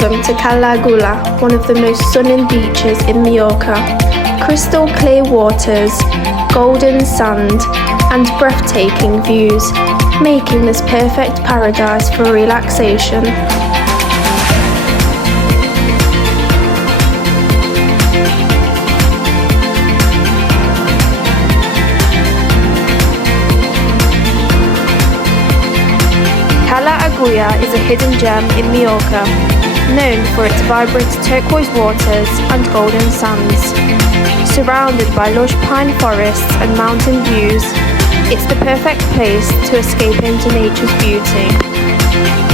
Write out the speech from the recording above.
Welcome to Cala Agulla, one of the most stunning beaches in Mallorca. Crystal clear waters, golden sand, and breathtaking views, making this perfect paradise for relaxation. Cala Agulla is a hidden gem in Mallorca, known for its vibrant turquoise waters and golden sands. Surrounded by lush pine forests and mountain views, it's the perfect place to escape into nature's beauty.